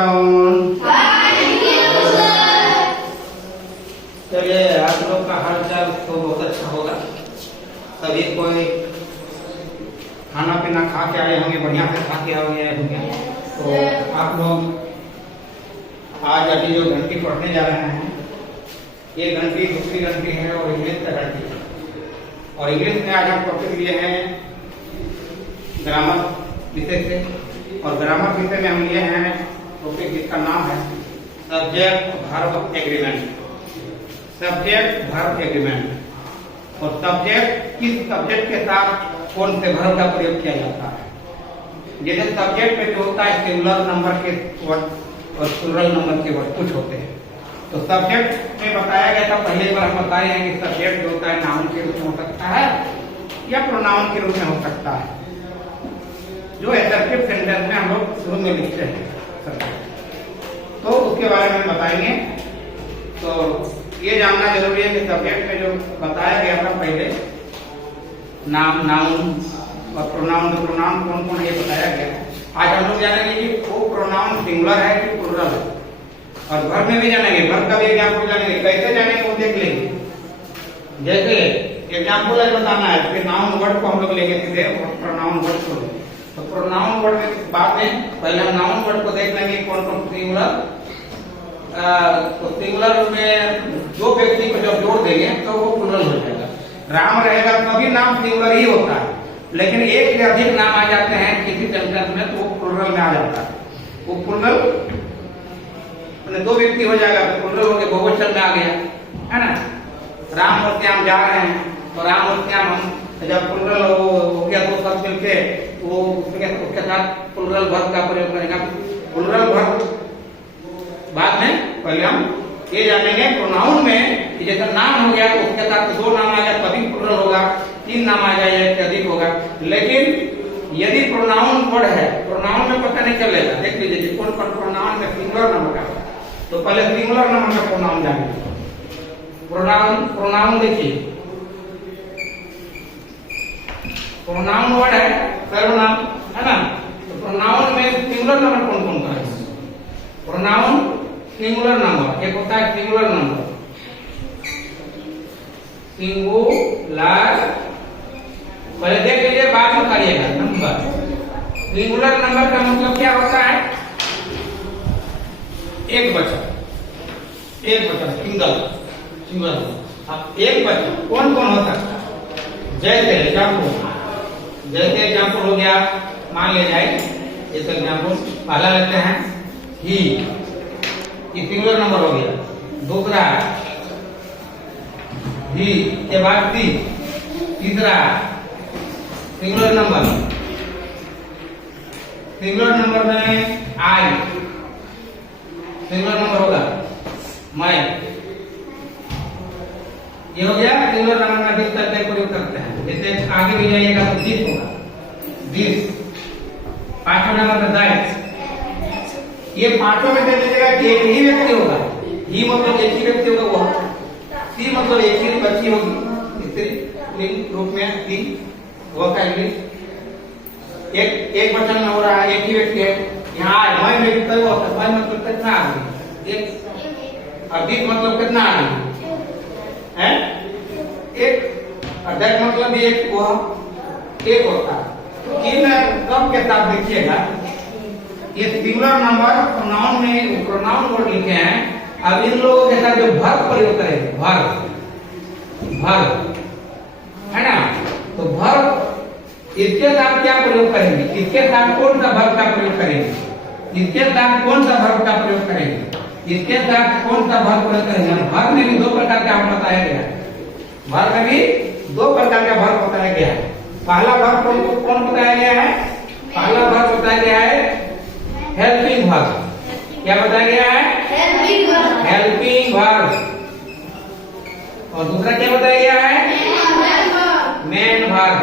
Down. Thank you sir. चलिए, आप लोग का हालचाल तो बहुत अच्छा होगा। सभी कोई खाना पीना खा के आए होंगे, बढ़िया से खा के आए होंगे। तो आप लोग आज अभी जो घंटी पढ़ने जा रहे हैं, ये घंटी दूसरी घंटी है और इंग्लिश का घंटी है। और इंग्लिश में आज हम टॉपिक लिए हैं ग्रामर विषय से। और ग्रामर विषय में हम लिए हैं टॉपिक जिसका नाम है subject verb agreement. Subject verb agreement. और सब्जेक्ट, किस सब्जेक्ट के साथ कौन से वर्ब का प्रयोग किया जाता है। जैसे सब्जेक्ट में जो होता है सिंगुलर नंबर के वर्ड और प्लूरल नंबर के वर्ड कुछ होते हैं। तो सब्जेक्ट में बताया गया था, पहले बार हम बताए हैं कि सब्जेक्ट जो होता है नाउन के रूप में हो सकता है या प्रोनाउन के रूप में हो सकता है, जो एसर्टिव सेंटेंस में हम लोग शुरू में लिखते हैं। तो उसके बारे में बताएंगे। तो ये जानना जरूरी है कि सब्जेक्ट में जो बताया गया था पहले नाउन और प्रोनाउन, प्रोनाउन कौन कौन है ये बताया गया। आज हम लोग जानेंगे कि वो प्रोनाउन सिंगुलर है कि प्लूरल है। और वर्ब में भी जानेंगे, वर्ब का भी एग्जाम्पल जानेंगे। कैसे जानेंगे वो देख लेंगे। जैसे एग्जाम्पल है बताना है कि नाउन वर्ड को हम लोग लेंगे सीधे प्रोनाउन वर्ड को। तो प्रोनाउन वर्ड में बाद में पहले हम नाउन वर्ड को देख लेंगे कौन कौन सिंगुलर। तो सिंगुलर में दो व्यक्ति को जब जोड़ देंगे तो वो प्लूरल हो जाएगा। राम रहेगा तभी नाम सिंगुलर ही होता है, लेकिन एक से अधिक नाम आ जाते हैं किसी सेंटेंस में तो वो प्लूरल में आ जाता है। वो प्लूरल दो व्यक्ति हो जाएगा तो प्लूरल हो गया, बहुवचन में आ गया, है ना। राम और श्याम जा रहे हैं तो राम और श्याम हम जब प्लूरल हो गया तो सब मिलके वो उसके साथ प्लूरल वर्ब का प्रयोग करेगा। प्लूरल वर्ब बाद में पहले हम ये जानेंगे प्रोनाउन में कि जैसे नाम हो गया तो उसके साथ दो नाम आ गया तभी प्लूरल होगा, तीन नाम आ जाए या अधिक होगा। लेकिन यदि प्रोनाउन वर्ड है, प्रोनाउन में पता नहीं चलेगा। देख लीजिए कौन कौन प्रोनाउन में सिंगुलर नंबर का। तो पहले सिंगुलर नंबर का प्रोनाउन जानेंगे। प्रोनाउन देखिए, प्रोनाउन वर्ड है सर्वनाम, है ना। तो प्रोनाउन में सिंगुलर नंबर कौन कौन सा है। प्रोनाउन सिंगुलर नंबर, एक होता है सिंगुलर नंबर, सिंगुलर। पहले देख लीजिए बाद में करिएगा नंबर। सिंगुलर नंबर का मतलब क्या होता है, एक वचन, एक वचन, सिंगल। अब एक वचन कौन कौन होता है। जैसे एग्जाम्पल हो गया, मान लिया जाए जैसे एग्जाम्पल पहला लेते हैं ही, ये सिंगुलर नंबर हो गया। दूसरा ही के बाद सी, तीसरा सिंगुलर नंबर, सिंगुलर नंबर में आई, सिंगुलर नंबर होगा मैं, ये हो गया सिंगुलर नंबर में अधिक करके प्रयोग करते हैं। जैसे आगे भी जाइएगा तो दिस होगा, दिस। पांचवा नंबर में दैट। ये पांचों में दे दीजिएगा कि एक ही व्यक्ति होगा। ही मतलब एक ही व्यक्ति होगा, वो सी मतलब एक ही बच्ची होगी, स्त्री लिंग रूप में सी, वो का इंग्लिश। एक वचन में हो रहा है, एक ही व्यक्ति है। यहाँ मैं मतलब कितना आदमी, एक। और दिस मतलब कितना आदमी है, एक। और दैट मतलब एक, वो एक होता है। इन सब के साथ देखिएगा ये सिंगुलर नंबर प्रोनाउन में प्रोनाउन वर्ड लिखे हैं। अब इन लोगों के साथ जो वर्ब प्रयोग करेंगे, वर्ब, है ना। तो वर्ब इसके साथ क्या प्रयोग करेंगे, इसके साथ कौन सा वर्ब का प्रयोग करेंगे, इसके साथ कौन सा वर्ब का प्रयोग करेंगे, इसके साथ कौन सा वर्ब प्रयोग करेंगे। वर्ब में भी दो प्रकार का हम बताया गया है। वर्ब में भी दो प्रकार का वर्ब बताया गया है। पहला वर्ब कौन बताया गया है, पहला वर्ब बताया गया है हेल्पिंग वर्ब। क्या बताया गया है, हेल्पिंग वर्ब। और दूसरा क्या बताया गया है, मेन वर्ब,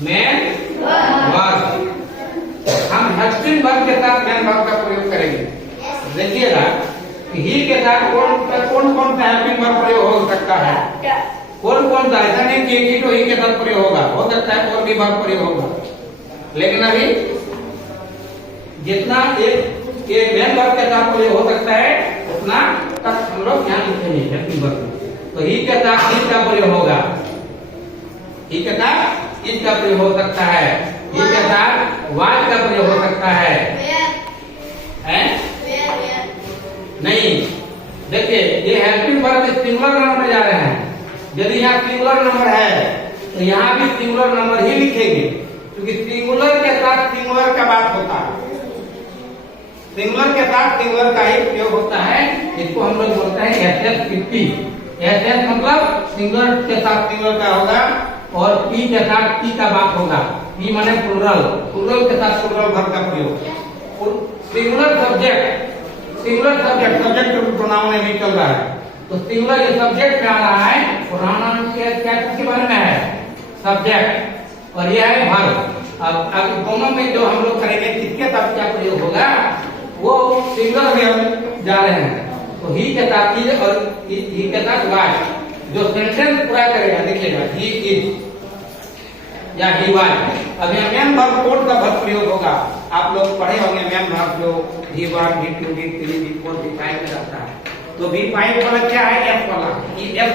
मेन वर्ब। हम हेल्पिंग वर्ब के साथ मेन वर्ब का प्रयोग करेंगे। देखिएगा ही के साथ कौन कौन सा हेल्पिंग वर्ब प्रयोग हो सकता है, कौन कौन सा। ऐसा नहीं कि एक ही तो ही के साथ प्रयोग होगा, हो सकता है और भी वर्ब प्रयोग होगा। लेकिन अभी जितना एक ये मेन वर्ब के साथ प्रयोग हो सकता है उतना तक हम लोग ध्यान रखेंगे हेल्पिंग वर्ब में। तो ही के साथ इज का प्रयोग होगा, ही के साथ इज का प्रयोग हो सकता है, ही के साथ वाज का प्रयोग हो सकता है। नहीं, देखिए ये हेल्पिंग वर्ब सिंगुलर नंबर में जा रहे हैं। यदि यहाँ सिंगुलर नंबर है तो यहाँ भी सिंगुलर नंबर ही लिखेंगे, क्योंकि सिंगुलर के साथ सिंगुलर का बात होता है, सिंगुलर के साथ सिंगुलर का ही प्रयोग होता है। इसको हम लोग बोलते हैं SS50। SS मतलब सिंगुलर के साथ सिंगुलर का होगा और P के साथ P का बात होगा। P माने प्लूरल, प्लूरल के साथ प्लूरल वर्ब का प्रयोग। सिंगुलर सब्जेक्ट प्रोनाउन में भी चल रहा है, तो सिंगुलर ये सब्जेक्ट में आ रहा है, प्रोनाउन के बारे में है सब्जेक्ट और यह है वर्ब। अब दोनों में जो हम लोग करेंगे किसके साथ क्या प्रयोग होगा वो सिंगुलर में हम जा रहे हैं। तो ही के साथ ही और ही के साथ वाज, जो सेंटेंस पूरा करेगा देखिएगा ही इज या ही वाज। अब यहाँ मेन वर्ब कोड का बहुत प्रयोग होगा, आप लोग पढ़े होंगे मेन वर्ब जो V1 V2 V3 V4 V5 में रहता है। तो V5 वाला क्या है, F वाला, EF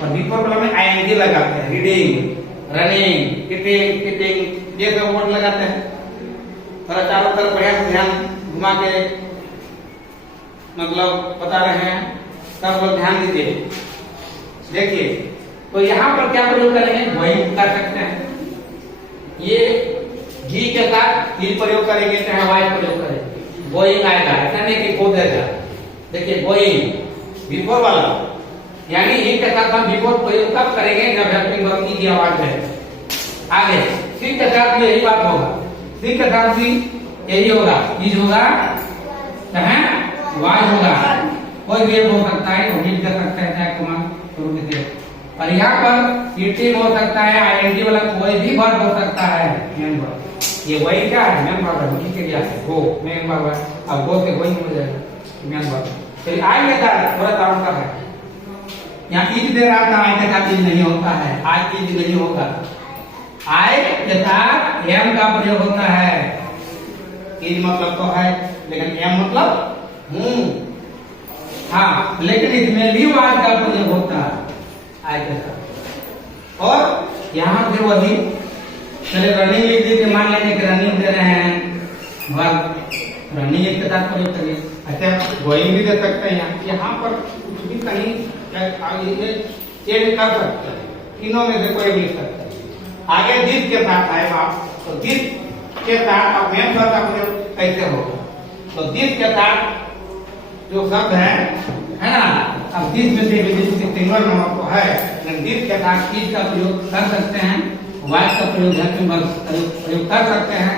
और V4 वाला में ING लगाते हैं, रीडिंग, रनिंग, किटिंग ये सब वर्ड लगाते हैं। थोड़ा चारों तरफ बढ़िया से ध्यान घुमा के मतलब बता रहे हैं, सब लोग ध्यान दीजिए। देखिए तो यहाँ पर क्या प्रयोग करेंगे, वही कर सकते हैं। ये जी के साथ ही प्रयोग करेंगे चाहे वाई प्रयोग करेंगे, गोइंग आएगा, ऐसा नहीं कि को देगा। देखिए गोइंग बिफोर वाला, यानी ही के साथ हम बिफोर प्रयोग तब करेंगे जब हेल्पिंग वर्ब की आवाज है। आगे सी के साथ भी यही बात होगा, सी के साथ भी यही होगा, इज होगा चाहे वाज होगा, कोई भी हो सकता है, ओमिट कर सकते हैं चाहे कमांड शुरू से। और यहाँ पर ईटी हो सकता है, आईएनजी वाला कोई भी वर्ब हो सकता है मेन वर्ब। ये वही क्या है मेन वर्ब है, उसी के लिए है गो मेन वर्ब है। अब गो से वही हो जाएगा मेन वर्ब। चलिए आई के साथ थोड़ा सा अंतर है, यहाँ इज दे रहा था, आई के साथ इज नहीं होता है, आज इज नहीं होगा। आई के साथ एम का प्रयोग होता है, इज मतलब तो है लेकिन एम मतलब हाँ, लेकिन इसमें भी वाज का प्रयोग होता है आई के साथ। और यहाँ फिर वही चले रनिंग लिख दीजिए, मान लेंगे कि रनिंग दे रहे हैं वर्ब, रनिंग के साथ प्रयोग करिए। अच्छा गोइंग भी दे सकते हैं, यहाँ पर कुछ भी कहीं चेंज कर सकते हैं, तीनों में से कोई भी लिख सकते हैं। आगे दिस के साथ आए आप, तो दिस के साथ अब मेन वर्ब का प्रयोग कैसे होगा, तो दिस के साथ जो शब्द है ना, अब दिस में से सिंगुलर नंबर तो है, लेकिन दिस के साथ इज का प्रयोग कर सकते हैं, वाज का प्रयोग हेल्पिंग वर्ब प्रयोग कर सकते हैं,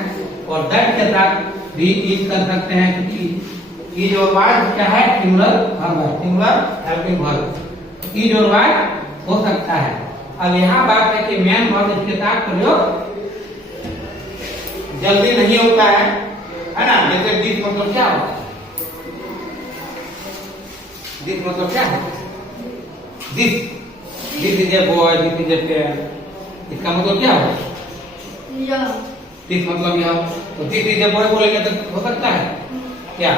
और दैट के साथ भी इज कर सकते हैं, क्योंकि इज और वाज क्या है सिंगुलर वर्ब है, सिंगुलर हेल्पिंग वर्ब, इज और वाज हो सकता है। अब यहाँ बात है कि मेन वर्ब इसके साथ प्रयोग जल्दी नहीं होता है ना। जैसे दिस मतलब क्या होता है, दिस मतलब क्या है, this is a boy, this is a pen, इसका मतलब क्या है, दिस मतलब यह, तो दिस इज ए बॉय बोलेंगे तो हो सकता है क्या,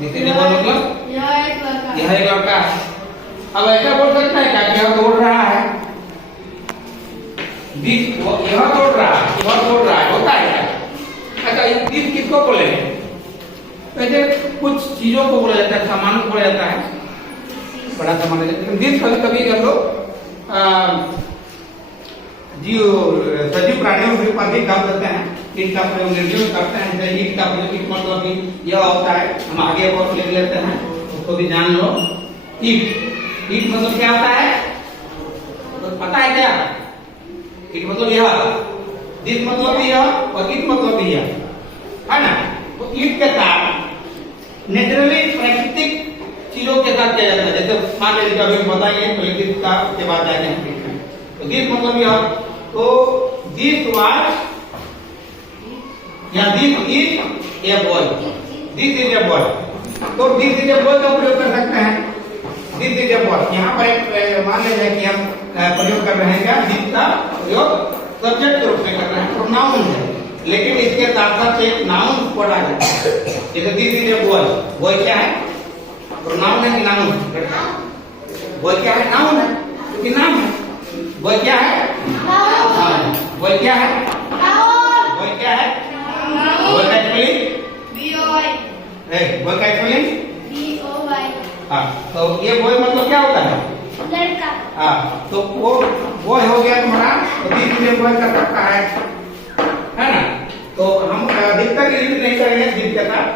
दिस इज ए बॉय मतलब यह एक लड़का है। अब ऐसा बोल सकता है क्या कि यह दौड़ रहा है, दिस यह दौड़ रहा है, वह दौड़ रहा है, होता है क्या। अच्छा दिस किसको बोलेंगे, वैसे कुछ चीजों को बोला जाता है, सामानों को बोला जाता है, बड़ा सामान है, लेकिन दिस कभी कभी हम लोग सजीव प्राणियों के ऊपर भी कर सकते हैं, इनका प्रयोग निर्जीव करते हैं। जैसे ईट का प्रयोग ईट मतलब भी यह होता है, हम आगे और ले लेते हैं, उसको भी जान लो। ईट, ईट मतलब क्या होता है, तो पता है क्या, ईट मतलब यह, दिस मतलब भी यह और ईट मतलब भी यह है ना। तो ईट के साथ नेचुरली प्राकृतिक चीजों के साथ किया जाता है, जैसे मान लीजिए कभी बताइए प्रकृति का के बाद जाके हम देखते हैं, तो दिस मतलब यह, तो दिस वाज या this is a boy, this is a boy, तो दिस इज ए बॉय का प्रयोग कर सकते हैं, दिस इज ए बॉय। यहाँ पर एक मान लीजिए कि हम प्रयोग कर रहे हैं क्या, दिस का प्रयोग सब्जेक्ट के रूप में कर रहे हैं, प्रोनाउन है, लेकिन इसके साथ साथ एक नाउन वर्ड आ जाता है। जैसे this is a boy, boy क्या है? प्रोनाउन है कि नाउन? बॉय क्या है? नाउन है, क्योंकि नाम है। बॉय क्या है? बॉय क्या है? बॉय क्या है? बॉय का स्पेलिंग? बॉय का स्पेलिंग? हाँ, तो ये बॉय मतलब क्या होता है? लड़का। हाँ, तो वो बॉय हो गया तुम्हारा, तो दिस इज ए बॉय का सबका है ना? तो हम अधिकतर यूज नहीं करेंगे दिस के साथ,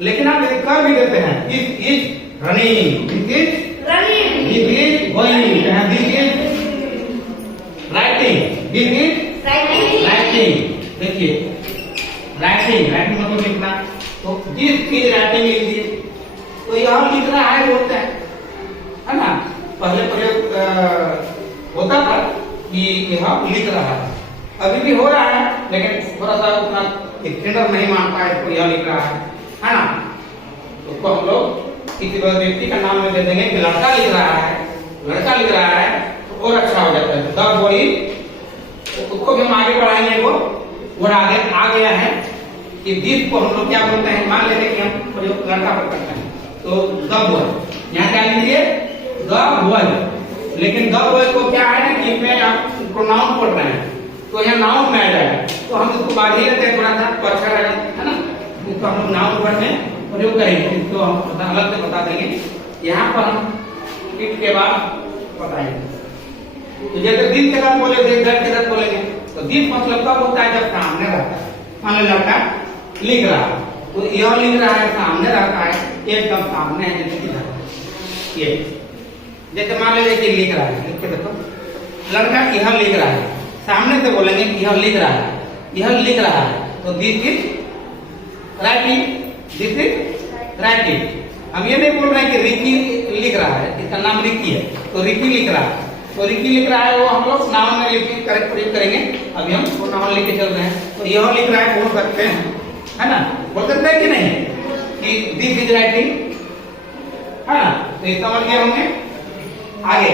लेकिन आप यदि कर भी देते हैं, this is running, this is going, this is writing, this is writing. देखिए राइटिंग मतलब लिखना, तो दिस इज राइटिंग लिख दिए, तो यह लिख रहा है बोलते हैं, है ना? पहले प्रयोग होता था कि यह लिख रहा है, अभी भी हो रहा है, लेकिन थोड़ा सा उतना एक्सटेंडर नहीं मान पाए, तो यह लिख रहा है ना? तो उसको हम लोग किसी व्यक्ति का नाम में दे देंगे कि लड़का लिख रहा है, लड़का लिख रहा है, तो और अच्छा हो जाता है। द बॉय, उसको भी हम आगे बढ़ाएंगे, वो और आगे आ गया है कि दिस को हम लोग क्या बोलते हैं, मान लेते हैं कि हम प्रयोग लड़का पर करते हैं, तो द बॉय, यहाँ क्या लिखिए? The boy. लेकिन द बॉय को क्या है ना कि इसमें आप प्रोनाउन पढ़ रहे हैं, तो यहाँ नाउन में आ जाएगा, तो हम इसको बाढ़ ही लेते हैं थोड़ा सा, तो अच्छा रहेगा, है ना? इसको हम लोग नाउन वर्ड में प्रयोग करेंगे, इसको हम अलग से बता देंगे। यहाँ पर हम इट के बाद बताएंगे। तो जैसे दिन के साथ बोले, घर के साथ बोलेंगे, तो दिन मतलब कब होता है? जब सामने रहता है। मान लो लड़का लिख रहा है, तो यह लिख रहा है, सामने रहता है, एकदम सामने है, जैसे इधर ये, जैसे मान लीजिए कि लिख रहा है, लिख के देखो, लड़का यह लिख रहा है, सामने से बोलेंगे कि यह लिख रहा है, यह लिख रहा है, तो this is writing, this is writing. हम ये नहीं बोल रहे हैं कि रिकी लिख रहा है, इसका नाम रिकी है, तो रिकी लिख रहा है, तो रिकी लिख रहा है, वो हम लोग नाउन में लिख करेक्ट प्रयोग करेंगे। अभी हम वो नाउन लिख के चल रहे हैं, तो यह लिख रहा है, बोल सकते हैं, है ना? बोल सकते हैं कि नहीं कि दिस इज राइटिंग, है ना? तो ये समझ गए होंगे। आगे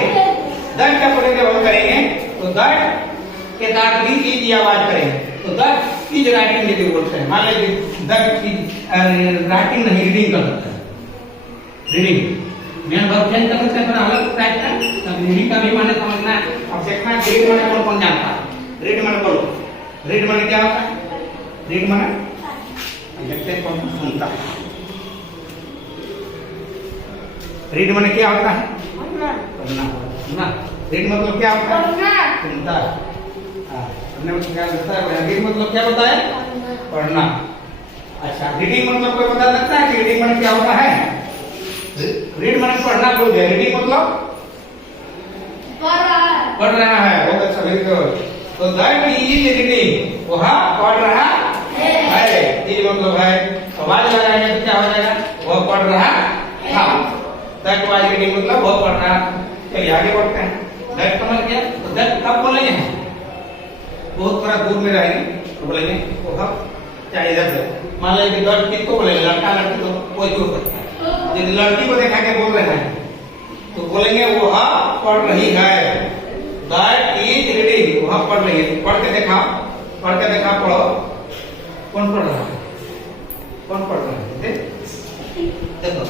दैट का प्रयोग जब हम करेंगे, तो दैट के साथ भी इज की आवाज करेंगे, तो दैट इज राइटिंग यदि बोलते हैं, मान लीजिए दैट इज राइटिंग नहीं, रीडिंग कर सकते हैं, रीडिंग मेन वर्ब चेंज कर सकते हैं, थोड़ा अलग टाइप का। तब रीडिंग का भी माने समझना है, अब देखना है रीड माने कौन कौन जानता है। रीड माने बोलो, रीड माने क्या होता है? रीड माने देखते हैं कौन सुनता है। रीड माने क्या होता है? पढ़ना। सुनना। रीड मतलब क्या होता है? सुनता है। पढ़ने में क्या होता है? रीड मतलब क्या होता है? पढ़ना। अच्छा, रीडिंग मतलब कोई बता सकता है कि रीडिंग माने क्या होता है? रीड माने पढ़ना बोल दिया, रीडिंग मतलब पढ़ रहा है। बहुत अच्छा, वेरी गुड। तो दैट इज रीडिंग, वह पढ़ रहा है। ये मतलब है, आवाज लगाएंगे तो क्या हो जाएगा? वह पढ़ रहा था। दैट वाज रीडिंग मतलब वह पढ़ रहा। चलिए आगे बढ़ते हैं। दैट समझ गया, तो दैट कब बोलेंगे? बहुत थोड़ा दूर में रहेंगे तो बोलेंगे वह, चाहे इधर से मान लीजिए दैट किसको बोलेंगे? लड़का लड़की तो कोई हो सकता है। यदि लड़की को देखा के बोल रहे हैं तो बोलेंगे वह पढ़ रही है। दैट इज रीडिंग, वह पढ़ रही है। पढ़ के देखा, पढ़ो। कौन पढ़ रहा है? कौन पढ़ रहा है? देखो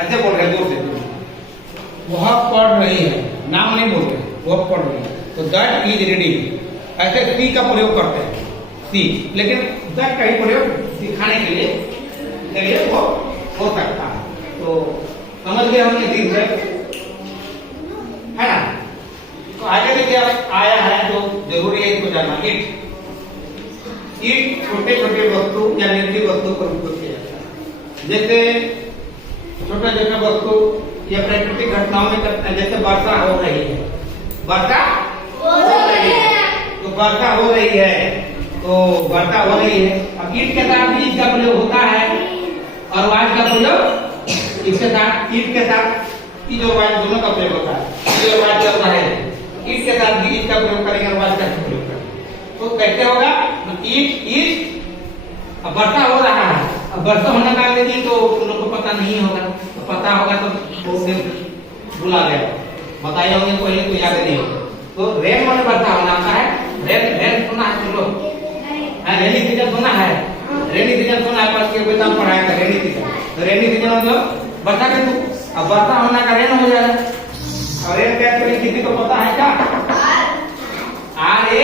ऐसे बोल रहे दूर से, वह पढ़ रही है, नाम नहीं बोल रहे, वह पढ़ रही है। तो दैट इज रीडिंग, ऐसे सी का प्रयोग करते हैं, सी। लेकिन दैट का ही प्रयोग दिखाने के लिए वो हो सकता है। तो समझ गए हमने दिन से, है ना? तो आगे देखिए आया है तो जरूरी है इसको जानना। ईट छोटे छोटे वस्तु या निर्जीव वस्तु पर उपयोग किया जाता है। जैसे छोटा छोटा वस्तु या प्राकृतिक घटनाओं में करते हैं, जैसे वर्षा हो रही है, वर्षा हो रही है, तो वर्षा हो रही है, तो वर्षा हो रही है। अब ईट के साथ भी इसका प्रयोग होता है, और वाज का प्रयोग इसके साथ, ईट के साथ ई जो वाज दोनों का प्रयोग होता है। जो वाज चलता है, ईट के साथ भी इसका प्रयोग करेंगे और वाज का प्रयोग करेंगे। तो कैसे होगा? ईट ईट, अब वर्षा हो रहा है, अब वर्षा होने का लेकिन तो उन लोग को पता नहीं होगा, तो पता होगा तो भूला गया, बताए होंगे पहले तो याद नहीं होगा। तो रेन माने वर्षा होना है। रेन सुना है तुम लोग? रेनी सीजन सुना है? रेनी सीजन सुना है, पर के बेटा पढ़ाया था रेनी सीजन। तो रेनी सीजन मतलब बरसात ऋतु। अब बरसात होना का रेन हो जाएगा। और रेन क्या है किसी को पता है क्या? आर ए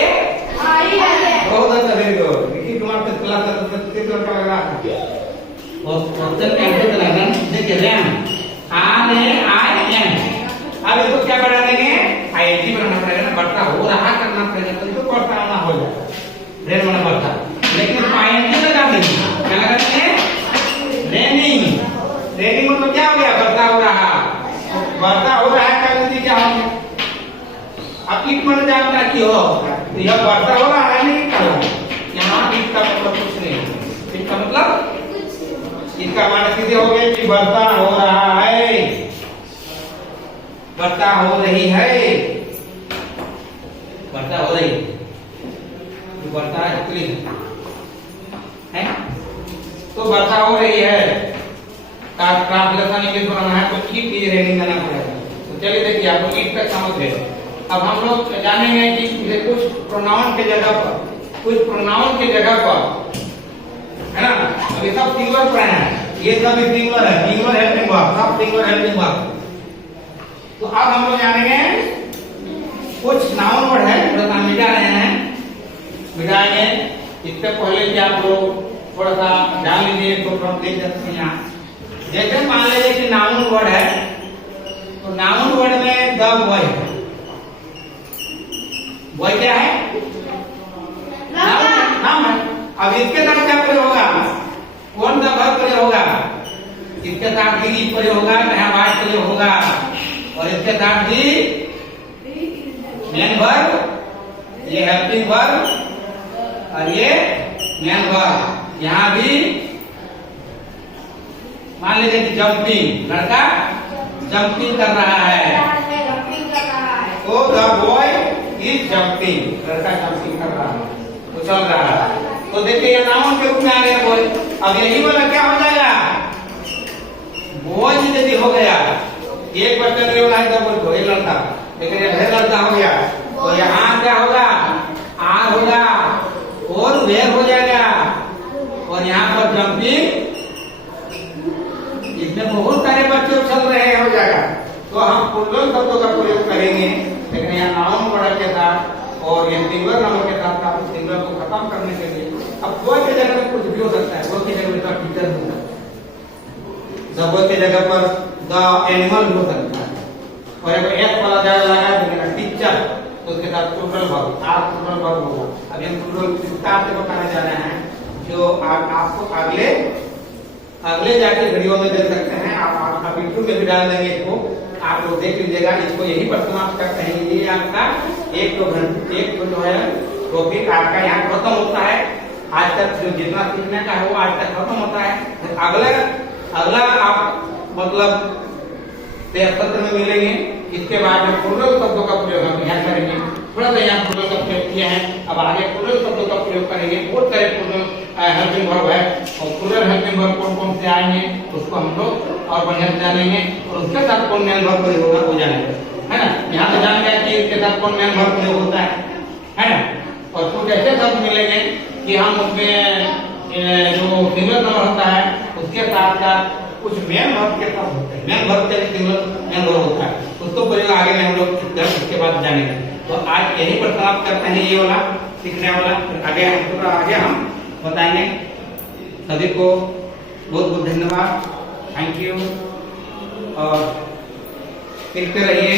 बहुत अच्छा, वेरी गुड। देखिए तुम्हारे क्लास का कितना लग रहा है और क्वेश्चन कैसे चलेगा? देखिए rain R A I N. अब इसको क्या बढ़ा देंगे? आईएनजी बनाना पड़ेगा ना, बरसा हो रहा करना पड़ेगा तो बरसा होना हो जाएगा। रेन माना बरसा, लेकिन इसको आईएनजी लगा देंगे। क्या लगा देंगे? रेनिंग। रेनिंग मतलब क्या हो गया? बरसा हो रहा। बरसा हो रहा है क्या क्या हो गया? अब इट मन जानता कि हो तो यह बरसा हो रहा है नहीं कर रहा है। यहाँ इट का मतलब कुछ नहीं है। इट का मतलब इसका माना सीधे हो गया कि बरसा हो रहा है, वर्षा हो रही है, वर्षा हो रही है, वर्षा है तो वर्षा हो रही है। ट्रांसलेशन इंग्लिश बनाना है तो कीप इज रेनिंग करना पड़ेगा। तो चलिए देखिए आप लोग ईट तक समझ गए। अब हम लोग जानेंगे कि कुछ प्रोनाउन के जगह पर, कुछ प्रोनाउन के जगह पर, है ना? अब ये सब सिंगुलर पढ़ना है, ये सब सिंगुलर है, सिंगुलर हेल्पिंग वर्ब, सब सिंगुलर हेल्पिंग वर्ब। तो अब हम लोग जानेंगे कुछ नाउन वर्ड है, थोड़ा सा मिटा रहे हैं, मिटाएंगे। इससे पहले कि आप लोग थोड़ा सा जान लीजिए तो हम देख सकते हैं यहाँ। जैसे मान लीजिए कि नाउन वर्ड है, तो नाउन वर्ड में द बॉय है। बॉय क्या है? नाम है। अब इसके साथ क्या प्रयोग होगा? कौन सा वर्ब प्रयोग होगा? इसके साथ भी प्रयोग होगा, चाहे वाइट प्रयोग होगा। और इसके साथ भी मेन वर्ब, ये हेल्पिंग वर्ब और ये मेन वर्ब। यहाँ भी मान लीजिए कि जंपिंग, लड़का जंपिंग कर रहा है तो द बॉय इज जंपिंग, लड़का जंपिंग कर रहा है, तो चल रहा है। तो देखिए ये नाउन के रूप में आ गया बॉय। अब यही वाला क्या हो जाएगा? बॉय यदि हो गया, एक बच्चा नहीं होना है तो बोल लड़का, लेकिन ये ढेर लड़का हो गया तो यहाँ क्या होगा? आर होगा और वेर हो जाएगा। और यहाँ पर जंपिंग, इसमें बहुत सारे बच्चे उछल रहे हैं, हो जाएगा। तो हम प्लूरल शब्दों का प्रयोग करेंगे, लेकिन यहाँ नाउन वर्ड के साथ और ये सिंगुलर नंबर के साथ आप सिंगुलर को खत्म करने के लिए अब बॉय की जगह पर कुछ भी हो सकता है। बॉय की जगह पर टीचर हो सकता है, बॉय की जगह पर द एनिमल हो सकता है। और अगर एस वाला जगह लगा देंगे टीचर तो उसके साथ plural verb, are plural verb होगा। अब हम प्लूरल विस्तार से बताने जा रहे हैं, जो आपको अगले जाके वीडियो में देख सकते हैं। आप यूट्यूब में भी डाल देंगे इसको, आप लोग देख लीजिएगा। इसको यही पर समाप्त करते हैं। ये आपका एक तो जो है टॉपिक आपका यहाँ खत्म होता है। आज तक जो जितना सीखने का है वो आज तक खत्म होता है। अगला आप मतलब सत्र में मिलेंगे। इसके बाद में प्लूरल शब्दों का प्रयोग हम यहाँ करेंगे। थोड़ा सा यहाँ प्लूरल का प्रयोग किया है, अब आगे प्लूरल शब्दों का प्रयोग करेंगे। बहुत सारे प्लूरल हेल्पिंग वर्ब है और प्लूरल हेल्पिंग वर्ब कौन कौन से आएंगे उसको हम लोग और बढ़िया से जानेंगे। और उसके साथ कौन मेन वर्ब प्रयोग होगा वो जानेंगे, है ना? यहाँ से जान गया कि इसके साथ कौन मेन वर्ब प्रयोग होता है ना? और कुछ ऐसे शब्द मिलेंगे कि हम उसमें जो सिंगुलर नंबर होता है उसके साथ साथ कुछ मेन वर्ब के साथ होते हैं। मेन वर्ब के सिंगुलर मेन वर्ब होता है, उसको प्रयोग आगे में हम लोग उसके बाद जानेंगे। तो आज यही पर समाप्त करते हैं, ये वाला सीखने वाला। आगे हम बताएंगे। सभी को बहुत बहुत धन्यवाद, थैंक यू। और सीखते रहिए।